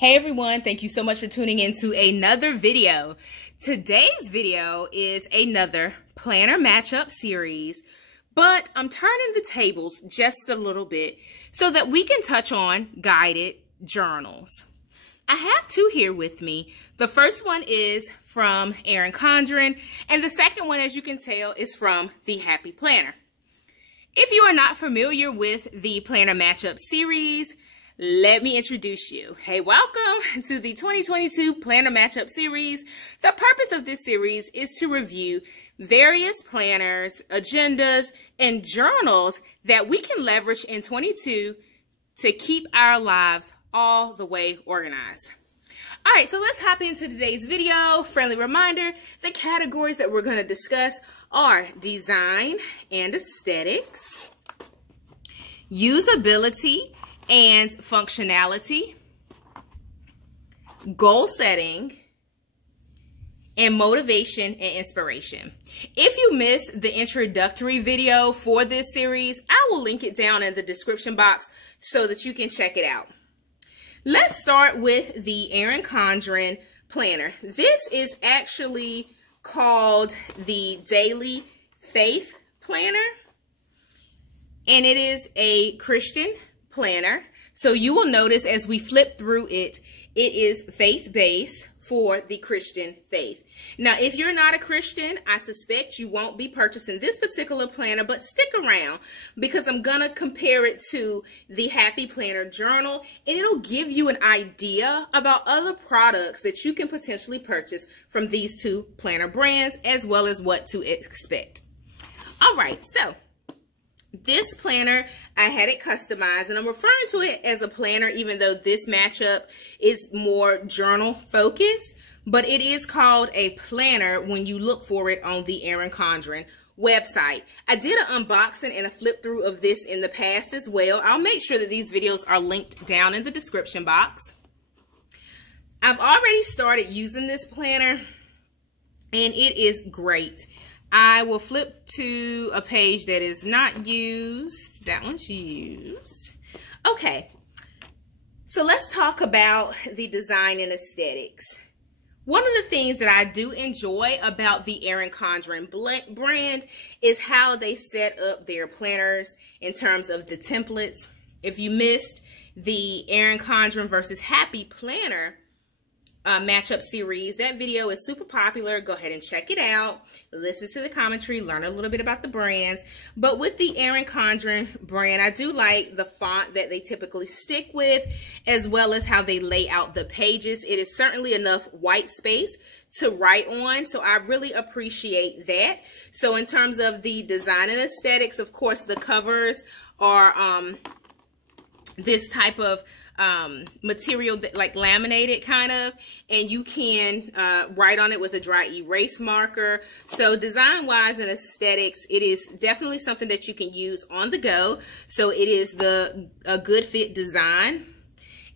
Hey everyone, thank you so much for tuning in to another video. Today's video is another planner matchup series, but I'm turning the tables just a little bit so that we can touch on guided journals. I have two here with me. The first one is from Erin Condren, and the second one, as you can tell, is from the Happy Planner. If you are not familiar with the planner matchup series, let me introduce you. Hey, welcome to the 2022 Planner Matchup Series. The purpose of this series is to review various planners, agendas, and journals that we can leverage in 22 to keep our lives all the way organized. All right, so let's hop into today's video. Friendly reminder, the categories that we're going to discuss are design and aesthetics, usability and functionality, goal setting, and motivation and inspiration. If you missed the introductory video for this series, I will link it down in the description box so that you can check it out. Let's start with the Erin Condren Planner. This is actually called the Daily Faith Planner, and it is a Christian planner. So you will notice as we flip through it, it is faith-based for the Christian faith. Now, if you're not a Christian, I suspect you won't be purchasing this particular planner, but stick around because I'm going to compare it to the Happy Planner Journal, and it'll give you an idea about other products that you can potentially purchase from these two planner brands, as well as what to expect. All right, so this planner, I had it customized, and I'm referring to it as a planner even though this matchup is more journal focused, but it is called a planner when you look for it on the Erin Condren website. I did an unboxing and a flip through of this in the past as well. I'll make sure that these videos are linked down in the description box. I've already started using this planner, and it is great. I will flip to a page that is not used. That one's used. Okay, so let's talk about the design and aesthetics. One of the things that I do enjoy about the Erin Condren brand is how they set up their planners in terms of the templates. If you missed the Erin Condren versus Happy Planner matchup series, that video is super popular. Go ahead and check it out, listen to the commentary, learn a little bit about the brands. But with the Erin Condren brand, I do like the font that they typically stick with, as well as how they lay out the pages. It is certainly enough white space to write on, so I really appreciate that. So in terms of the design and aesthetics, of course, the covers are this type of material that like laminated kind of, and you can write on it with a dry erase marker. So design wise and aesthetics, it is definitely something that you can use on the go. So it is a good fit design.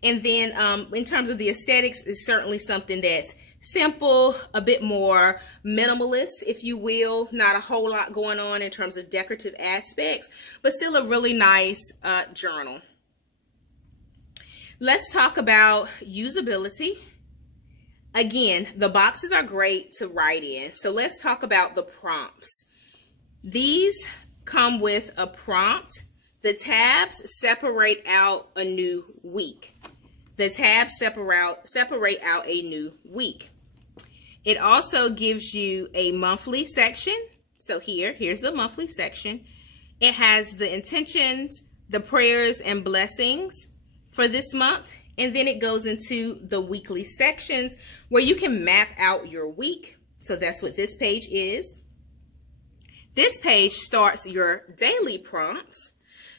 And then in terms of the aesthetics, it's certainly something that's simple, a bit more minimalist, if you will. Not a whole lot going on in terms of decorative aspects, but still a really nice journal. Let's talk about usability. Again, the boxes are great to write in. So let's talk about the prompts. These come with a prompt. The tabs separate out a new week. The tabs separate out a new week. It also gives you a monthly section. So here's the monthly section. It has the intentions, the prayers, and blessings for this month, and then it goes into the weekly sections where you can map out your week. So that's what this page is. This page starts your daily prompts,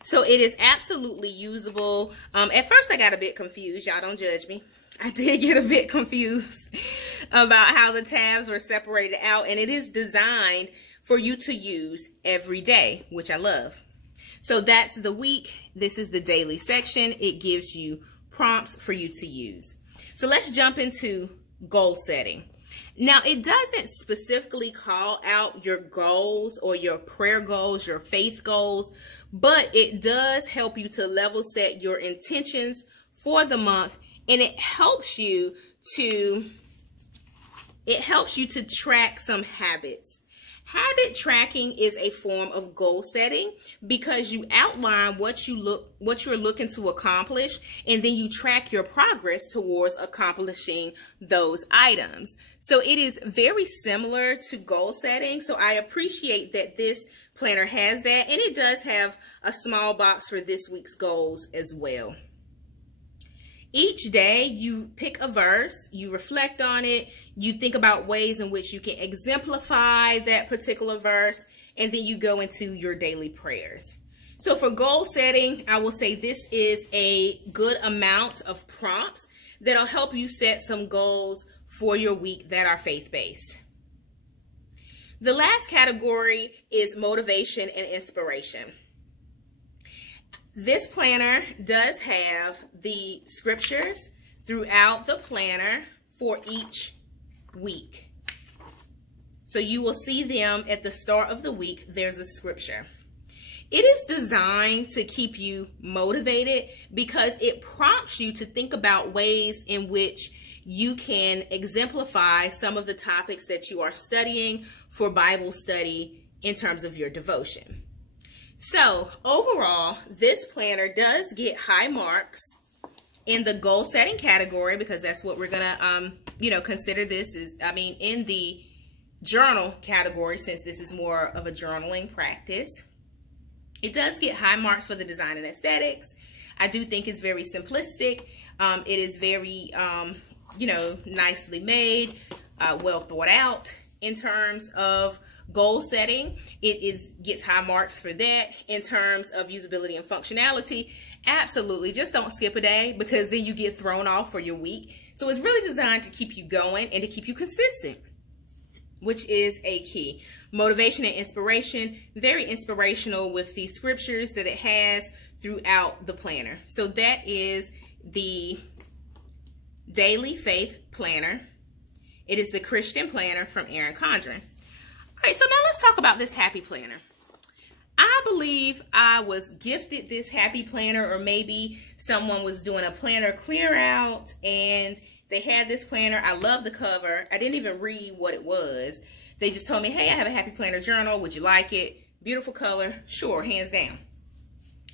so it is absolutely usable. At first I got a bit confused. Y'all don't judge me. I did get a bit confused about how the tabs were separated out, and it is designed for you to use every day, which I love. So that's the week. This is the daily section. It gives you prompts for you to use. So let's jump into goal setting. Now, it doesn't specifically call out your goals or your prayer goals, your faith goals, but it does help you to level set your intentions for the month And it helps you to track some habits. Habit tracking is a form of goal setting because you outline what you're looking to accomplish, and then you track your progress towards accomplishing those items. So it is very similar to goal setting. So I appreciate that this planner has that, and it does have a small box for this week's goals as well. Each day you pick a verse, you reflect on it, you think about ways in which you can exemplify that particular verse, and then you go into your daily prayers. So for goal setting, I will say this is a good amount of prompts that'll help you set some goals for your week that are faith-based. The last category is motivation and inspiration. This planner does have the scriptures throughout the planner for each week. So you will see them at the start of the week. There's a scripture. It is designed to keep you motivated because it prompts you to think about ways in which you can exemplify some of the topics that you are studying for Bible study in terms of your devotion. So overall, this planner does get high marks in the goal setting category because that's what we're gonna consider this is, in the journal category, since this is more of a journaling practice. It does get high marks for the design and aesthetics. I do think it's very simplistic. It is very nicely made, well thought out in terms of goal setting. It gets high marks for that. In terms of usability and functionality, absolutely, just don't skip a day because then you get thrown off for your week. So it's really designed to keep you going and to keep you consistent, which is a key. Motivation and inspiration, very inspirational with the scriptures that it has throughout the planner. So that is the Daily Faith Planner. It is the Christian Planner from Erin Condren. All right, so now let's talk about this happy planner. I believe I was gifted this happy planner, or maybe someone was doing a planner clear out and they had this planner. I love the cover. I didn't even read what it was. They just told me, hey, I have a happy planner journal. Would you like it? Beautiful color. Sure, hands down.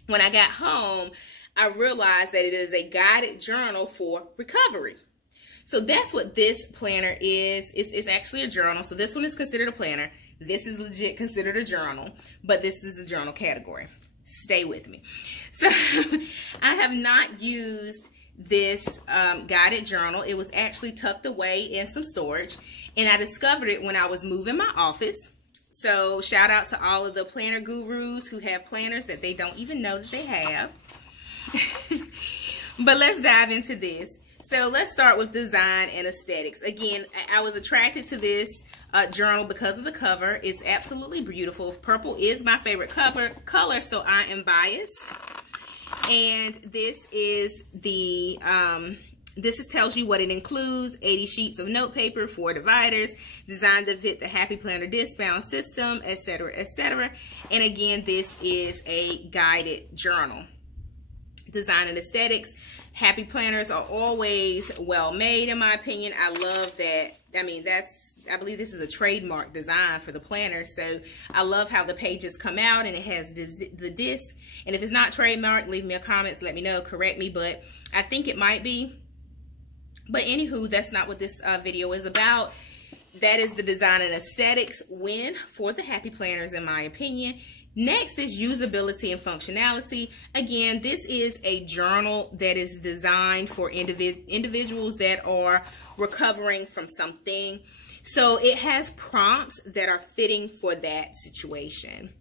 When I got home, I realized that it is a guided journal for recovery. So that's what this planner is. It's actually a journal. So this one is considered a planner. This is legit considered a journal, but this is a journal category. Stay with me. So I have not used this guided journal. It was actually tucked away in some storage, and I discovered it when I was moving my office. So shout out to all of the planner gurus who have planners that they don't even know that they have. But let's dive into this. So let's start with design and aesthetics. Again, I was attracted to this journal because of the cover. It's absolutely beautiful. Purple is my favorite color, so I am biased. And this is the tells you what it includes: 80 sheets of note paper, 4 dividers, designed to fit the Happy Planner disc-bound system, etc., etc. And again, this is a guided journal. Design and aesthetics. Happy planners are always well made, in my opinion. I love that. I believe this is a trademark design for the planner. So I love how the pages come out and it has the disc. And if it's not trademarked, leave me a comment, let me know, correct me, but I think it might be. But anywho, that's not what this video is about. That is the design and aesthetics win for the happy planners, in my opinion. Next is usability and functionality. Again, this is a journal that is designed for individuals that are recovering from something. So it has prompts that are fitting for that situation.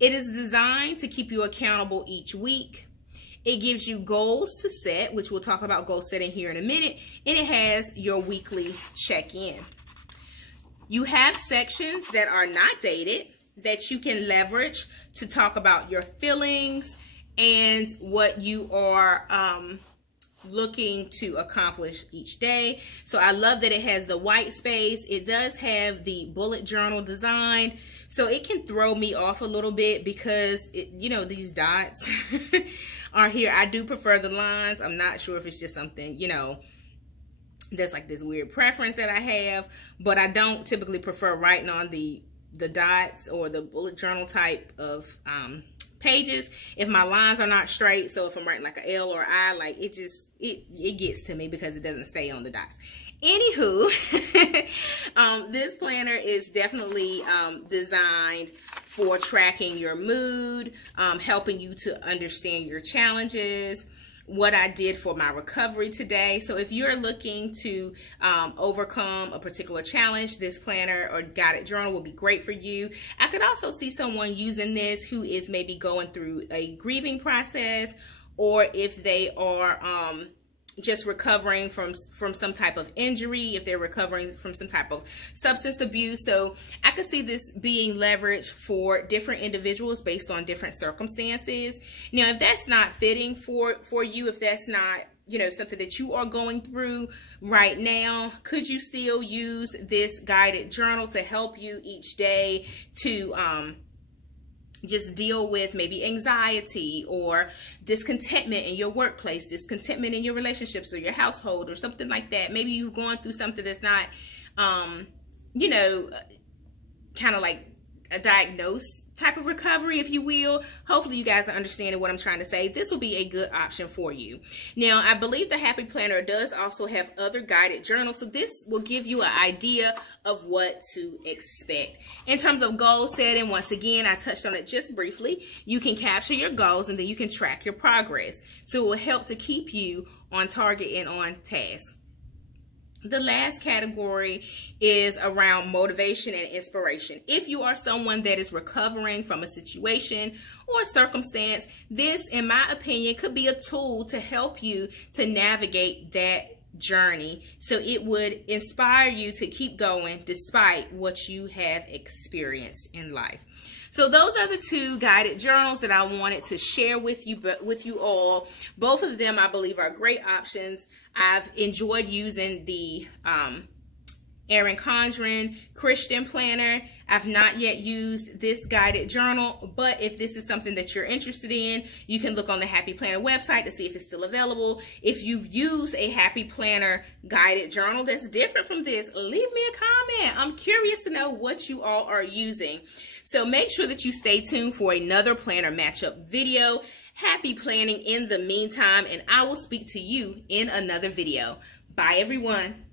It is designed to keep you accountable each week. It gives you goals to set, which we'll talk about goal setting here in a minute. And it has your weekly check-in. You have sections that are not dated that you can leverage to talk about your feelings and what you are looking to accomplish each day. So I love that it has the white space. It does have the bullet journal design, so it can throw me off a little bit because you know, these dots are here. I do prefer the lines. I'm not sure if it's just something, you know, there's like this weird preference that I have, but I don't typically prefer writing on the dots or the bullet journal type of pages if my lines are not straight. So if I'm writing like a L or I, like it gets to me because it doesn't stay on the dots. Anywho, this planner is definitely designed for tracking your mood, helping you to understand your challenges, what I did for my recovery today. So if you're looking to overcome a particular challenge, this planner or guided journal will be great for you. I could also see someone using this who is maybe going through a grieving process, or if they are just recovering from some type of injury, if they're recovering from some type of substance abuse. So I could see this being leveraged for different individuals based on different circumstances. Now, if that's not fitting for you, if that's not, you know, something that you are going through right now, could you still use this guided journal to help you each day to just deal with maybe anxiety or discontentment in your workplace, discontentment in your relationships or your household or something like that? Maybe you've gone through something that's not, you know, kind of like a diagnosed type of recovery, if you will. Hopefully you guys are understanding what I'm trying to say. This will be a good option for you. Now, I believe the Happy Planner does also have other guided journals, so this will give you an idea of what to expect. In terms of goal setting, once again, I touched on it just briefly. You can capture your goals and then you can track your progress. So it will help to keep you on target and on task. The last category is around motivation and inspiration. If you are someone that is recovering from a situation or circumstance, this, in my opinion, could be a tool to help you to navigate that journey. So it would inspire you to keep going despite what you have experienced in life. So those are the two guided journals that I wanted to share with you all. Both of them, I believe, are great options. I've enjoyed using the Erin Condren Christian Planner. I've not yet used this guided journal, but if this is something that you're interested in, you can look on the Happy Planner website to see if it's still available. If you've used a Happy Planner guided journal that's different from this, leave me a comment. I'm curious to know what you all are using. So make sure that you stay tuned for another planner matchup video. Happy planning in the meantime, and I will speak to you in another video. Bye, everyone.